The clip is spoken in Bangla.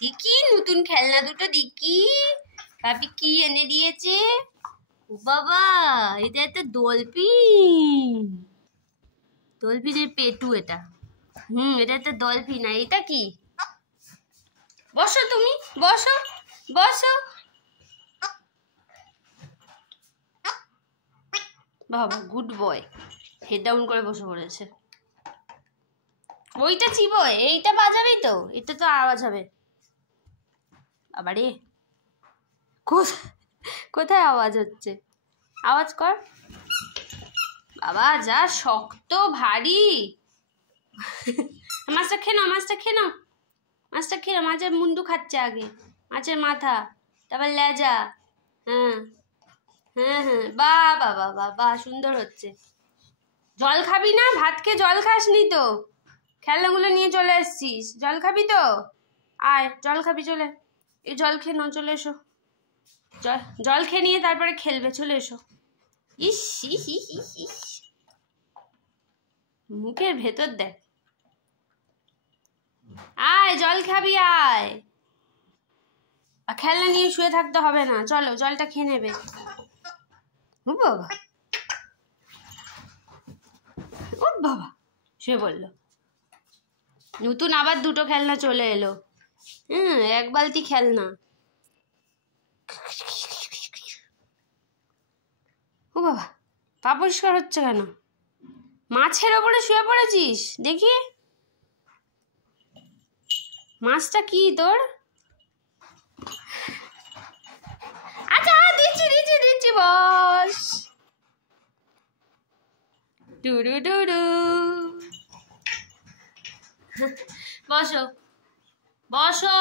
দেখি নতুন খেলনা দুটো দেখি ভাবি কি এনে দিয়েছে। ও বাবা, এটা একটা ডলফিন, ডলফিনের পেটু এটা। এটা একটা ডলফিন। আর এটা কি? বসো তুমি, বসো বসো। বাবা গুড বয়, হেড ডাউন করে বসে পড়েছে। ওইটা চিবোয়, এইটা বাজাবি তো, এটা তো আওয়াজ হবে। আবারে কোথায় আওয়াজ হচ্ছে? আওয়াজ কর। বাবা যা শক্ত ভারী। মাছটা খেয়ে নাও, মাছটা খেয়ে নাও, মাছটা খেয়ে নাও। মাছের মুন্ডু খাচ্ছে আগে, মাছের মাথা, তারপর লেজা। হ্যাঁ হ্যাঁ হ্যাঁ, বাহ বাবা বাবা, সুন্দর হচ্ছে। জল খাবি না? ভাত খেয়ে জল খাসনি তো, খেলনাগুলো নিয়ে চলে এসছিস। জল খাবি তো? আয় জল খাবি, চলে। এই জল খেয়ে নাও, চলে এসো। জল খেয়ে নিয়ে তারপরে খেলবে, চলে এসো। ইস ইস, মুখের ভেতর দেখ। আয় জল খাবি, আয়। খেলনা নিয়ে শুয়ে থাকতে হবে না, চলো জলটা খেয়ে নেবে। ও বাবা, ও বাবা, শুয়ে বললো। নতুন আবার দুটো খেলনা চলে এলো। এক বালতি খেলনা। ও বাবা, পা পরিষ্কার হচ্ছে কেন? মাছের ওপরে শুয়ে পড়েছিস দেখি। মাছটা কি তোর? আচ্ছা দিচ্ছি দিচ্ছি দিচ্ছি, বস। ডুডু ডুডু, বসো বসো।